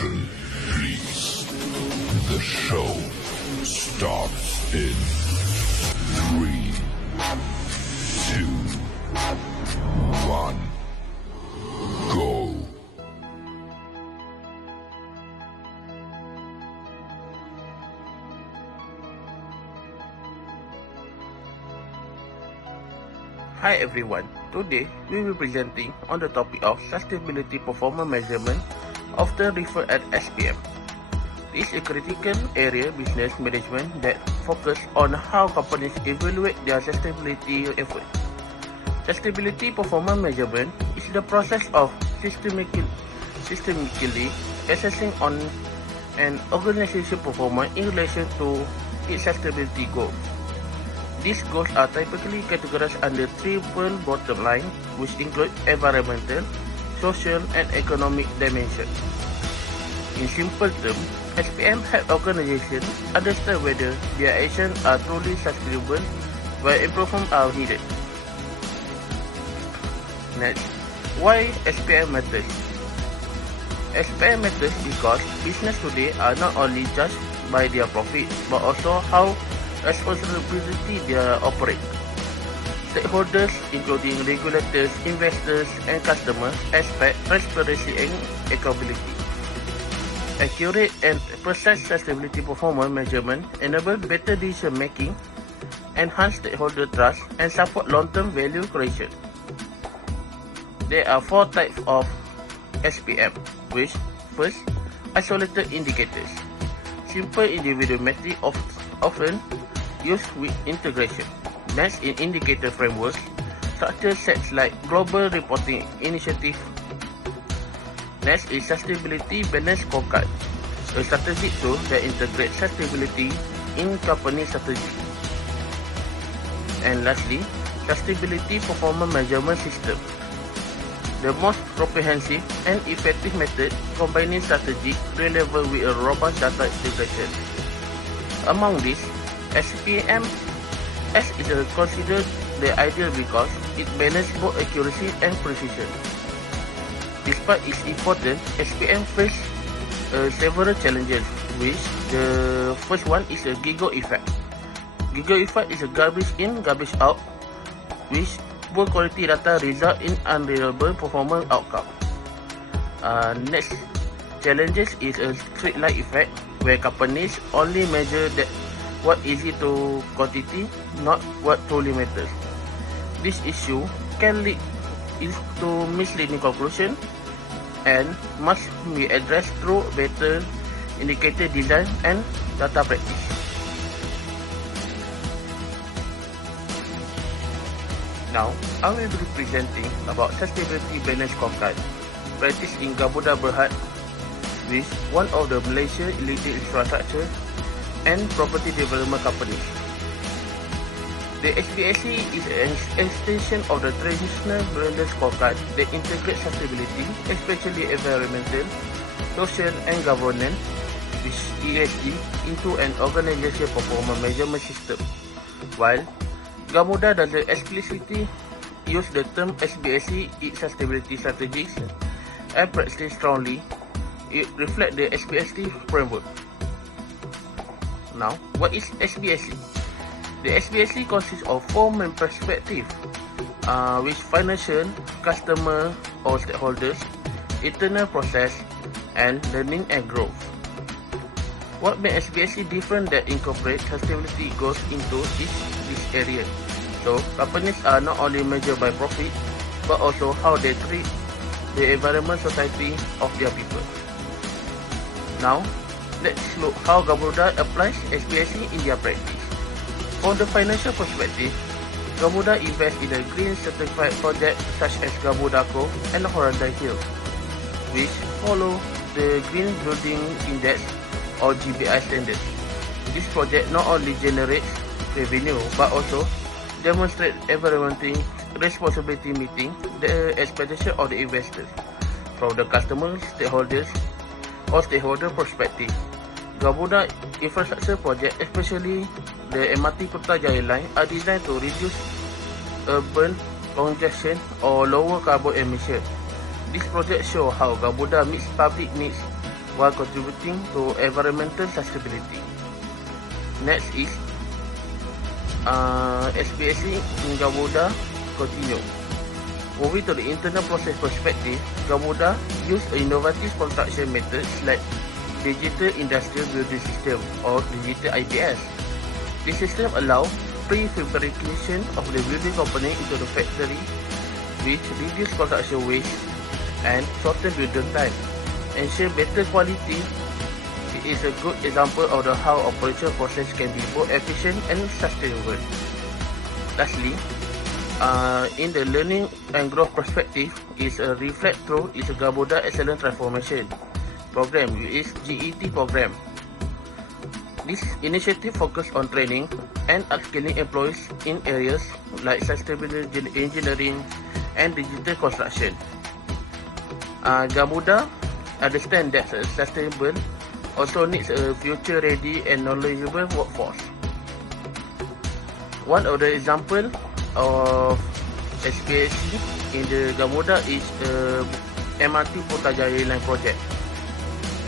Attention, please. The show starts in 3, 2, 1, go. Hi everyone, today we will be presenting on the topic of sustainability performance measurement, often referred as SPM. This is a critical area business management that focuses on how companies evaluate their sustainability efforts. Sustainability performance measurement is the process of systemically assessing on an organization's performance in relation to its sustainability goals. These goals are typically categorized under triple bottom line, which include environmental, social, and economic dimensions. In simple terms, SPM help organizations understand whether their actions are truly sustainable, where improvements are needed. Next, why SPM matters? SPM matters because business today are not only judged by their profit, but also how responsibility they operate. Stakeholders, including regulators, investors, and customers, expect transparency and accountability. Accurate and precise sustainability performance measurement enable better decision making, enhance stakeholder trust, and support long-term value creation. There are 4 types of SPM, which first, isolated indicators. Simple individual metrics often used with integration. Next, in indicator frameworks, structured sets like Global Reporting Initiative. Next is Sustainability Balance Scorecard, a strategic tool that integrates sustainability in company strategy. And lastly, Sustainability Performance Measurement System, the most comprehensive and effective method combining strategic relevant with a robust data integration. Among these, SPM is considered the ideal because it balances both accuracy and precision. Despite its importance, SPM faces several challenges, which the first one is a giggle effect. Giggle effect is a garbage in, garbage out, which poor quality data result in unreliable performance outcome. Next challenges is a street light effect, where companies only measure that what easy to quantity, not what truly matters. This issue can lead to misleading conclusion and must be addressed through better indicator design and data practice. Now, I will be presenting about Sustainability Balance Scorecard, practice in Garuda Berhad, with one of the Malaysia leading infrastructure and property development companies. The SBSC is an extension of the traditional balance scorecard that integrates sustainability, especially environmental, social, and governance, which ESG, into an organization performance measurement system. While Garuda doesn't explicitly use the term SBSC in sustainability strategies and practice strongly, it reflects the SBSC framework. Now, what is SBSC? The SBSC consists of 4 main perspectives, which financial, customer or stakeholders, internal process, and learning and growth. What makes SBSC different that incorporates sustainability goes into this area? So, companies are not only measured by profit, but also how they treat the environment, society of their people. Now, let's look how Garuda applies SBSC in their practice. From the financial perspective, Garuda invests in a green certified project such as Garuda Co and Horizon Hill, which follow the Green Building Index or GBI standards. This project not only generates revenue but also demonstrates environmental responsibility, meeting the expectation of the investors. From the customer stakeholder perspective, Garuda infrastructure project, especially the MRT Kota Jaya line, are designed to reduce urban congestion or lower carbon emission. This project shows how Garuda meets public needs while contributing to environmental sustainability. Next is SPSC in Gamuda continue. Moving to the internal process perspective, Gamuda use innovative construction methods like Digital Industrial Building System or Digital IBS. This system allows prefabrication of the building component into the factory, which reduce construction waste and shorten building time. Ensure better quality. It is a good example of how operation process can be both efficient and sustainable. Lastly, in the learning and growth perspective, is a reflect through is a Gamuda Excellent Transformation Program, is GET program. This initiative focuses on training and upskilling employees in areas like sustainable engineering and digital construction. Gamuda understand that sustainable also needs a future-ready and knowledgeable workforce. One of the examples of SPSC in the Gamuda is MRT Putrajaya Line project,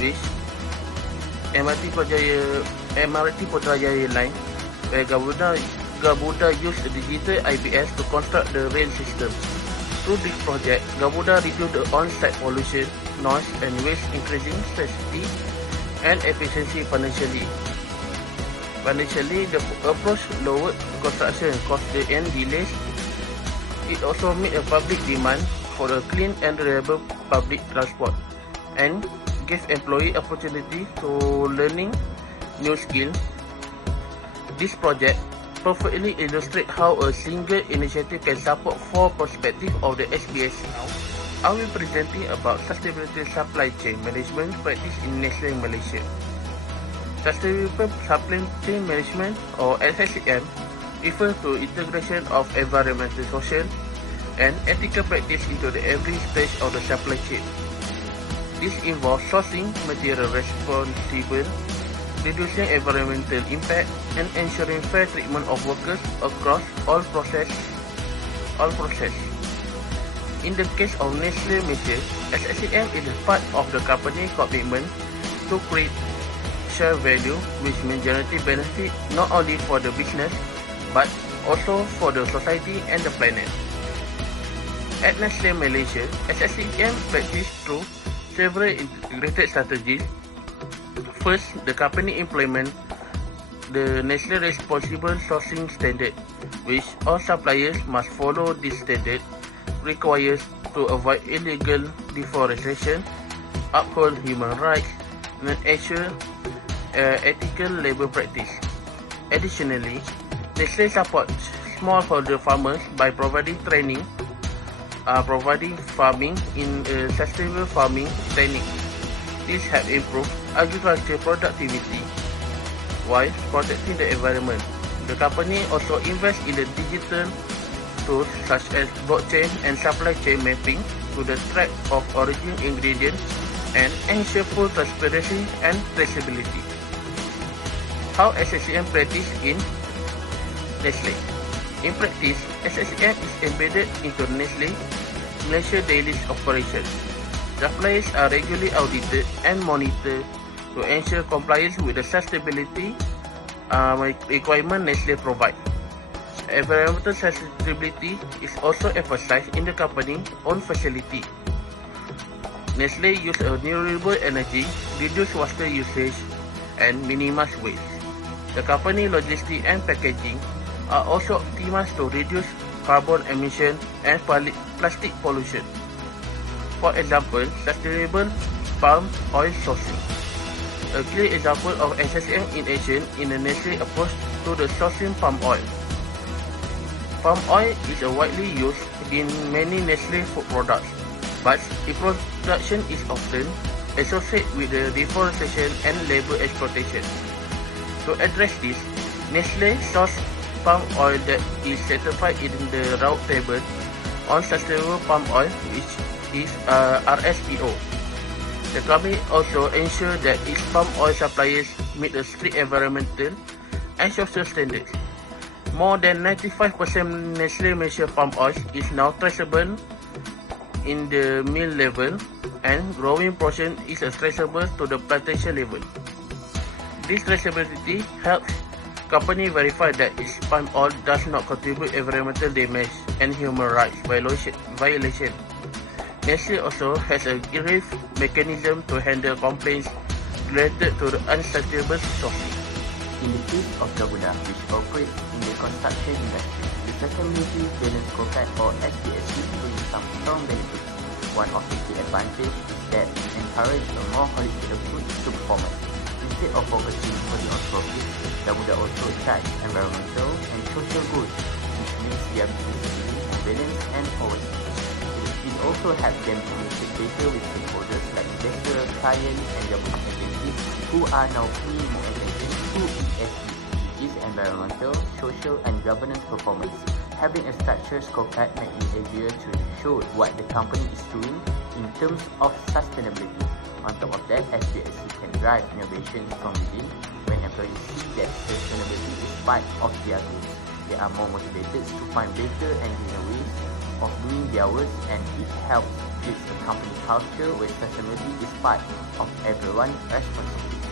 which MRT Putrajaya Line, where Gamuda used digital IBS to construct the rail system. Through this project, Gamuda reduced the on-site pollution, noise and waste, increasing safety and efficiency financially. The approach lowered construction costs and delays. It also met a public demand for a clean and reliable public transport and gave employee opportunity to learning new skills. This project perfectly illustrates how a single initiative can support four perspectives of the SBS. Now, I will be presenting about sustainability supply chain management practice in Nestle Malaysia. Sustainable supply chain management or SSCM refers to integration of environmental, social and ethical practice into every stage of the supply chain. This involves sourcing material responsible, reducing environmental impact, and ensuring fair treatment of workers across all process. In the case of Nestle Malaysia, SSCM is part of the company commitment to create share value, which means generating benefit not only for the business but also for the society and the planet. At Nestle Malaysia, SSCM practice through several integrated strategies. First, the company implement the Nestle Responsible Sourcing Standard, which all suppliers must follow. This standard requires to avoid illegal deforestation, uphold human rights, and ensure ethical labor practice. Additionally, Nestle supports smallholder farmers by providing training, providing farming in sustainable farming training. This helps improve agriculture productivity while protecting the environment. The company also invests in the digital tools such as blockchain and supply chain mapping to the track of origin ingredients and ensure full transparency and traceability. How SSCM practice in Nestle? In practice, SSCM is embedded into Nestle Malaysia daily operations. Suppliers are regularly audited and monitored to ensure compliance with the sustainability requirement Nestle provides. Environmental sustainability is also emphasized in the company's own facility. Nestle uses renewable energy, reduce water usage, and minimize waste. The company logistics and packaging are also optimized to reduce carbon emission and plastic pollution. For example, sustainable palm oil sourcing. A clear example of SSM in action in the Nestle approach to the sourcing palm oil. Palm oil is widely used in many Nestle food products, but its production is often associated with the deforestation and labor exploitation. To address this, Nestle sources palm oil that is certified in the round table on sustainable palm oil, which is RSPO. The company also ensures that its palm oil suppliers meet the strict environmental and social standards. More than 95% Nestle Malaysia palm oil is now traceable in the mill level and growing portion is traceable to the plantation level. This traceability helps company verify that its palm oil does not contribute environmental damage and human rights violation. Nestle also has a relief mechanism to handle complaints related to the unsustainable sourcing. In the case of Garuda, which operates in the construction industry, the Sustainability Balance Scorecard or SBSC brings some strong benefits. One of the key advantages is that it encourages a more holistic approach to performance. Instead of focusing only on profit, Garuda also tracks environmental and social goals, which means their business is more balanced and holistic. It also helps them communicate better with stakeholders like investors, clients, and government agencies who are now paying more attention to ESG, which is environmental, social, and governance performance. Having a structured scorecard makes it easier to show what the company is doing in terms of sustainability. On top of that, SBSC can drive innovation from within. When employees see that sustainability is part of their goals, they are more motivated to find better and greener ways of doing their work, and it helps build a company culture where sustainability is part of everyone's responsibility.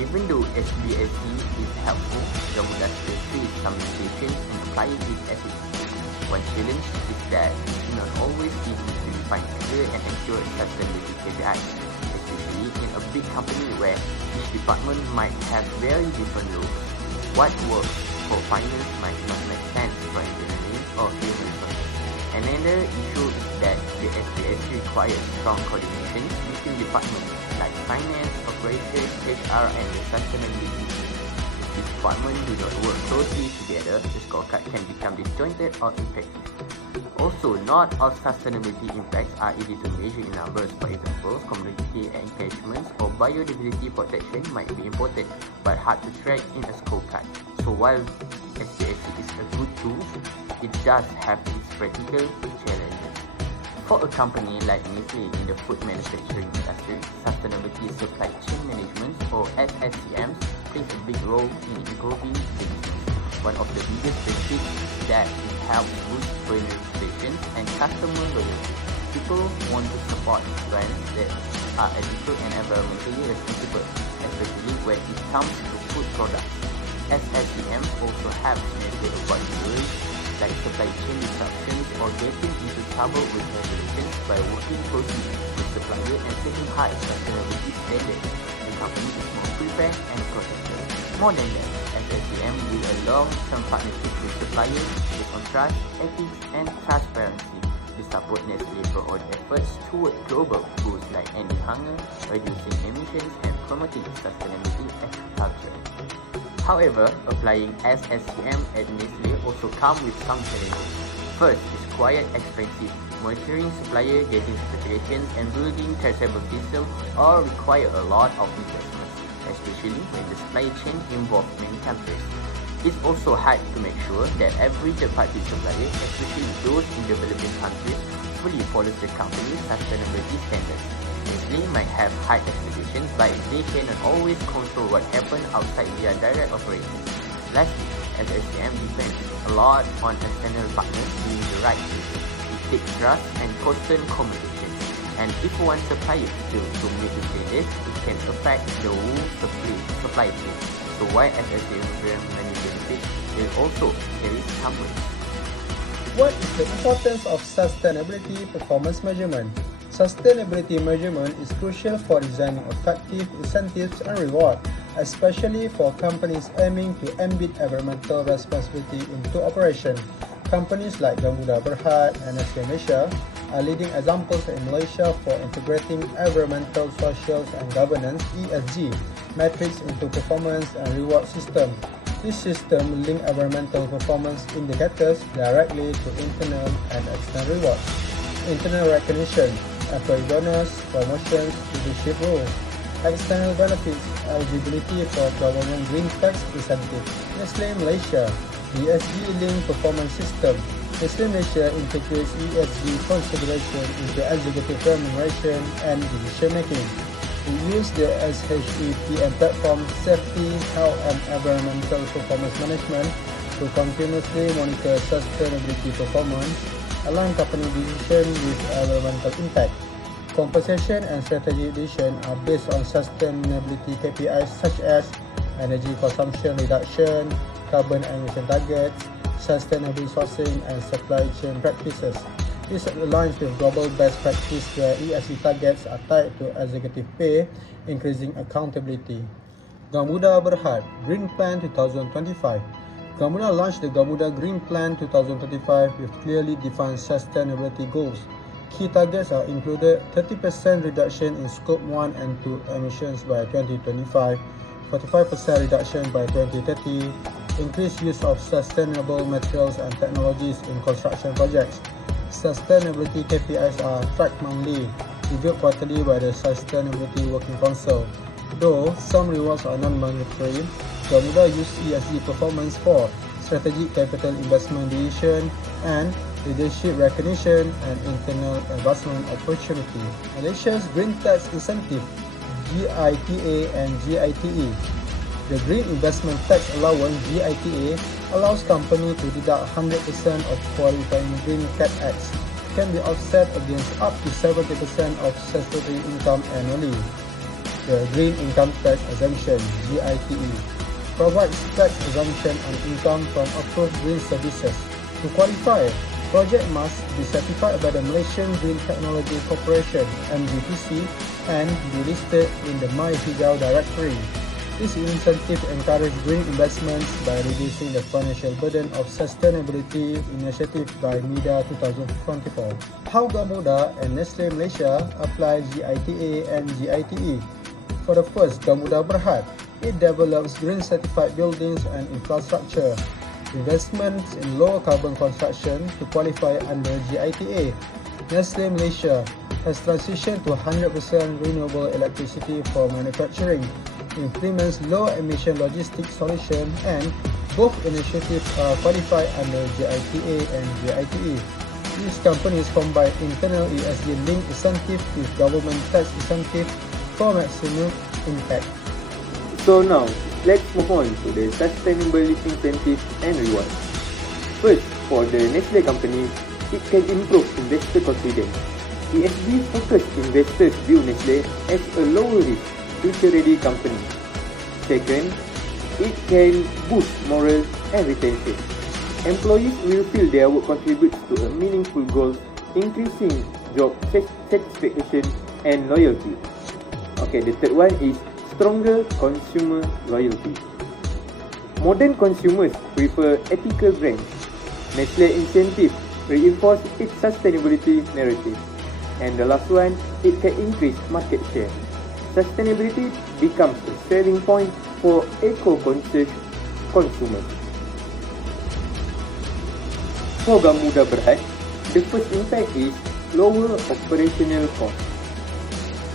Even though SBSC is helpful, Garuda still face some limitations in applying it as it is. One challenge is that it is not always easy to define clear and accurate sustainability KPIs, especially in a big company where each department might have very different rules. What works for finance might not make sense for engineering or human resources. Another issue is that the SBSC requires strong coordination between departments like finance, operations, HR, and the sustainability team. If these departments do not work closely together, the scorecard can become disjointed or ineffective. Also, not all sustainability impacts are easy to measure in numbers. For example, community engagement or biodiversity protection might be important but hard to track in a scorecard. So while SBSC is a good tool, it does have its practical challenges. For a company like Nestle in the food manufacturing industry, sustainability supply chain management or SSCM plays a big role in improving the business. One of the biggest benefits is that it helps boost brand reputation and customer loyalty. People want to support brands that are ethical and environmentally responsible, especially when it comes to food products. SSCM also helps Nestle avoid delays like supply chain disruptions or getting into trouble with regulations by working closely with suppliers and setting high sustainability standards. The company is more prepared and protected. More than that, SSCM build a long-term partnership with suppliers based on trust, ethics, and transparency. They support Nestle's broad efforts toward global goals like ending hunger, reducing emissions, and promoting sustainability agriculture. However, applying SSCM at Nestle also comes with some challenges. First, it's quite expensive. Monitoring supplier, getting certifications, and building traceable systems all require a lot of investment, especially when the supply chain involves many countries. It's also hard to make sure that every third-party supplier, especially those in developing countries, fully follows the company's sustainability standards. Nestle might have high expectations, but they cannot always control what happens outside their direct operations. Lastly, SSCM depends a lot on external partners doing the right thing. It takes trust and constant communication. And if one supplier fails to meet the standards, it can affect the whole supply chain. So while SSCM brings many benefits, they also carry some risks. What is the importance of sustainability performance measurement? Sustainability measurement is crucial for designing effective incentives and rewards, especially for companies aiming to embed environmental responsibility into operation. Companies like Garuda Berhad and Nestle Malaysia are leading examples in Malaysia for integrating environmental, social, and governance (ESG) metrics into performance and reward system. This system links environmental performance indicators directly to internal and external rewards. Internal recognition, employee bonus, promotions, leadership roles, external benefits, eligibility for government green tax incentive. Nestle Malaysia, the ESG-linked performance system. Nestle Malaysia integrates ESG consideration into executive remuneration and decision making. We use the SHEPM platform Safety, Health and Environmental Performance Management to continuously monitor sustainability performance, align company decision with environmental impact. Compensation and strategic decision are based on sustainability KPIs such as energy consumption reduction, carbon emission targets, sustainable sourcing and supply chain practices. This aligns with global best practice where ESG targets are tied to executive pay, increasing accountability. Gamuda Berhad Green Plan 2025. Gamuda launched the Gamuda Green Plan 2025 with clearly defined sustainability goals. Key targets are included 30% reduction in Scope 1 and 2 emissions by 2025, 45% reduction by 2030, increased use of sustainable materials and technologies in construction projects. Sustainability KPIs are tracked monthly, reviewed quarterly by the Sustainability Working Council. Though some rewards are non-monetary, Gamuda use ESG performance for strategic capital investment decision and leadership recognition and internal advancement opportunity. Malaysia's Green Tax Incentive, GITA and GITE. The Green Investment Tax Allowance, GITA, allows companies to deduct 100% of qualifying green CapEx. It can be offset against up to 70% of statutory income annually. The Green Income Tax Exemption, GITE, provides tax exemption on income from approved green services. To qualify, project must be certified by the Malaysian Green Technology Corporation (MGTC) and be listed in the My Hijau directory. This incentive encourages green investments by reducing the financial burden of sustainability initiative by MIDA 2024. How Gamuda and Nestle Malaysia apply GITA and GITE? For the first, Gamuda Berhad, it develops green certified buildings and infrastructure. Investments in low carbon construction to qualify under GITA. Nestle Malaysia has transitioned to 100% renewable electricity for manufacturing, implements low emission logistics solution, and both initiatives are qualified under GITA and GITE. These companies combine internal ESG linked incentive with government tax incentive for maximum impact. So now, let's move on to the sustainability incentive and reward. First, for the Nestle company, it can improve investor confidence. ESG-focused investors view Nestle as a low-risk, future-ready company. Second, it can boost morale and retention. Employees will feel their work contributes to a meaningful goal, increasing job satisfaction and loyalty. Okay, the third one is stronger consumer loyalty. Modern consumers prefer ethical brands. Nestle incentive reinforce its sustainability narrative. And the last one, it can increase market share. Sustainability becomes a selling point for eco-conscious consumers. For Gamuda Berhad, the first impact is lower operational costs.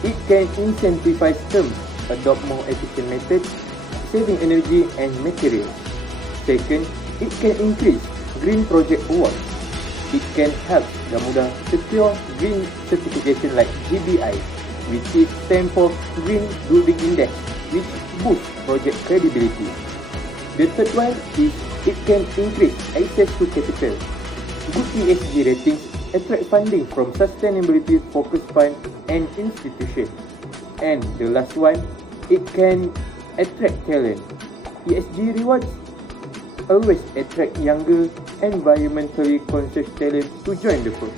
It can incentivize firms adopt more efficient methods, saving energy and materials. Second, it can increase green project awards. It can help Gamuda secure green certification like GBI, which is stand for Green Building Index, which boosts project credibility. The third one is it can increase access to capital. Good ESG ratings attract funding from sustainability-focused funds and institutions. And the last one, it can attract talent. ESG rewards always attract younger, environmentally conscious talent to join the firm.